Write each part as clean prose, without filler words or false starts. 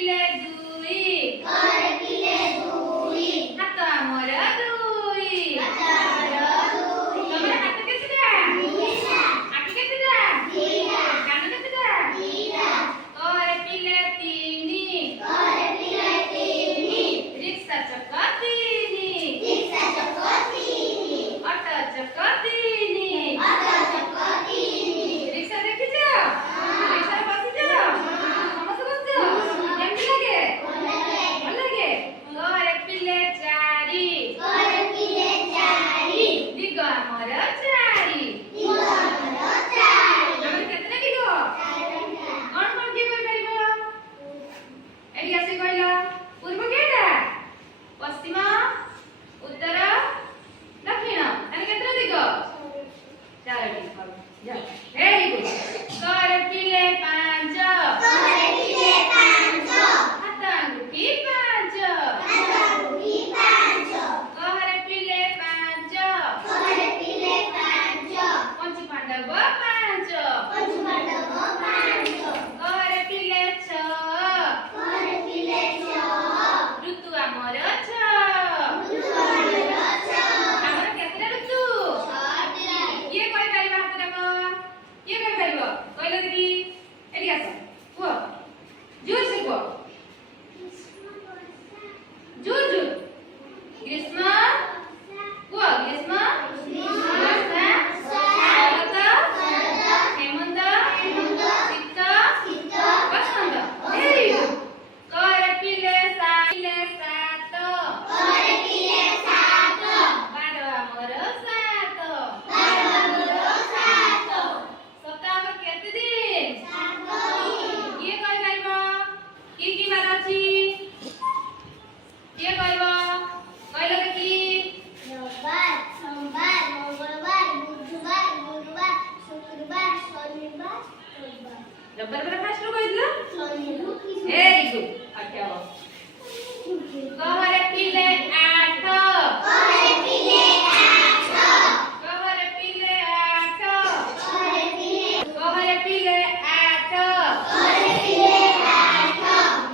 ପିଲେ ଦୁଇ ହାତ ଆମର ଦୁଇ ତମର ହାତ କେତେଟା ଆଖି କେତେଟା କାନ କେତେଟା କରେ ପିଲେ ତିନି ରିକ୍ସା ଚକ ତିନି ଅଟୋ ଚକ ତିନି ରିକ୍ସା ଦେଖିଛ ରିକ୍ସାରେ ବସିଛ ସମସ୍ତେ ବସିଛ କେମିତି ଲାଗେ ଭଲ ଲାଗେ କରେ ପିଲେ ଚାରି ଦିଗ ଆମର ଚାରି ଆମର କେତେଟା ଦିଗ କଣ କଣ କିଏ କହିପାରିବ ଏଠି ଆସି କହିଲ ପୂର୍ବ କେଇଟା ପଶ୍ଚିମ ଉତ୍ତର ଦକ୍ଷିଣ ତାହେଲେ କେତେଟା ଦିଗ ଚାରିଟି ଭେରି ଗୁଡ୍ କରେ ପିଲେ ପାଞ୍ଚ ହାତ ଆଙ୍ଗୁଠି ପାଞ୍ଚ କରେ ପିଲେ ପାଞ୍ଚ ପଞ୍ଚୁ ପାଣ୍ଡବ ପାଞ୍ଚ କରେ ପିଲେ ଛଅ ଋତୁ ଆମର ଛଅ ଆମର କେତେଟା ଋତୁ କିଏ କହିପାରିବ ହାତରେ କିଏ କହିପାରିବ କହିଲ ଦେଖି ଏଠି ଆସ କୁହ ଜୋରସେ କୁହ ଜୋର ଜୋର ଗ୍ରୀଷ୍ମ କୁହ ଗ୍ରୀଷ୍ମ ବର୍ଷା ଶରତ ହେମନ୍ତ ଶୀତ ବସନ୍ତ ଭେରି ଗୁଡ୍ କରେ ପିଲେ ସାତ ବାର ଆମର ସାତ ସପ୍ତାହ କେତେ ଦିନ କିଏ କହିପାରିବ କି ବାର ଅଛି କିଏ କହିବ କହିଲ ଦେଖି ରବିବାର ପରେ ଫାଷ୍ଟ ରୁ କହିଥିଲ ଭେରି ଗୁଡ୍ ଅଠାବ କହରେ ପିଲେ ଆଠ କହରେ ପିଲେ ଆଠ କହରେ ପିଲେ ଆଠ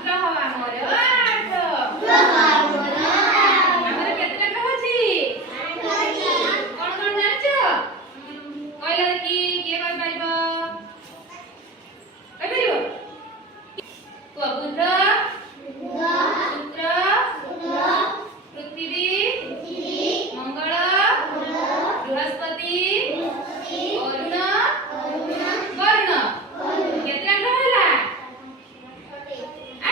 ଗ୍ରହ ଆମର ଆଠ ଆମର କେତେଟା ଗ୍ରହ ଅଛି କଣ କଣ ଜାଣିଛ କହିଲ ଦେଖି କିଏ କହିପାରିବ କହିପାରିବ କୁହ ବୁଧ ଶୁକ୍ର ପୃଥିବୀ ମଙ୍ଗଳ ବୃହସ୍ପତି ଅରୁଣ ବରୁଣ କେତେଟା ଗ୍ରହ ହେଲା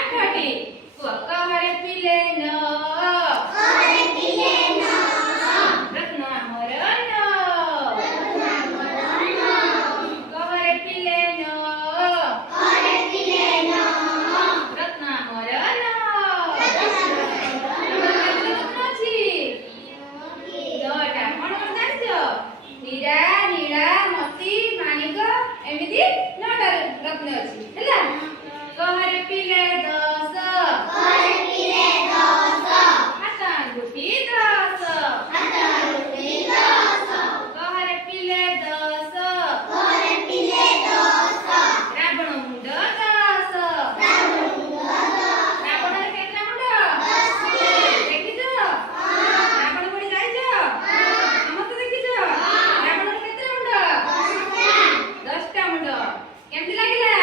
8ଟି କୁହ କହରେ ପିଲେ ନଅ ରତ୍ନ ଆମର ନଅ କହରେ ପିଲେ ନଅ ରତ୍ନ ଆମର ନଅ ଆମର କେତେ ରତ୍ନ ଅଛି 9ଟା କଣ କଣ ଜାଣିଛ ହୀରା ନୀଳା ମୋତି ମାଣିକ ଏମିତି 9ଟା ରତ୍ନ ଅଛି ହେଲା କହରେ ପିଲେ 10 ହାତ ଆଙ୍ଗୁଠି 10 କହରେ ପିଲେ 10 ରାବଣ ମୁଣ୍ଡ 10 ରାବଣର କେତେଟା ମୁଣ୍ଡ ଦେଖିଛ ରାବଣ ପୋଡି ଯାଇଛ ସମସ୍ତେ ଦେଖିଛ ରାବଣର କେତେଟା ମୁଣ୍ଡ 10ଟା ମୁଣ୍ଡ କେମିତି ଲାଗିଲା